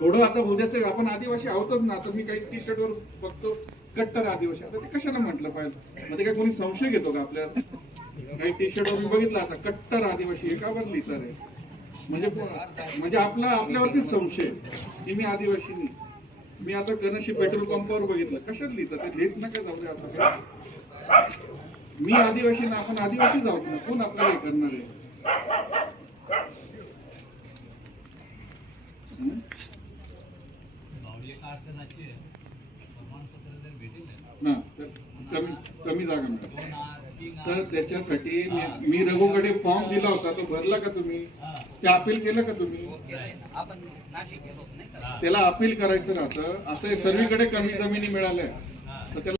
थोडं आता उद्याच आपण आदिवासी आहोतच ना आता मी काही टी शर्ट वर बघतो कट्टर आदिवासी. आता ते कशाला म्हटलं पाहिजे? मग ते काय कोणी संशय घेतो का आपल्या काही टी शर्ट वर मी बघितलं आता कट्टर आदिवासी एका बर लिहिता रे म्हणजे म्हणजे आपला आपल्यावरती संशय की मी आदिवासी नाही. मी आता कनशी पेट्रोल पंपावर बघितलं. कशात लिहितं ते लिहित नका जाऊ दे असं मी आदिवासी ना आपण आदिवासी जाऊ ना. कोण आपल्याला हे करणार आहे? ना तर कमी कमी जागा मिळाली. तर त्याच्यासाठी मी- मी रघुकडे फॉर्म दिला होता तो भरला का तुम्ही? ते अपील केलं का तुम्ही? त्याला अपील करायचं राहतं. असं सर्वीकडे कमी जमिनी मिळाल्या. तर त्याला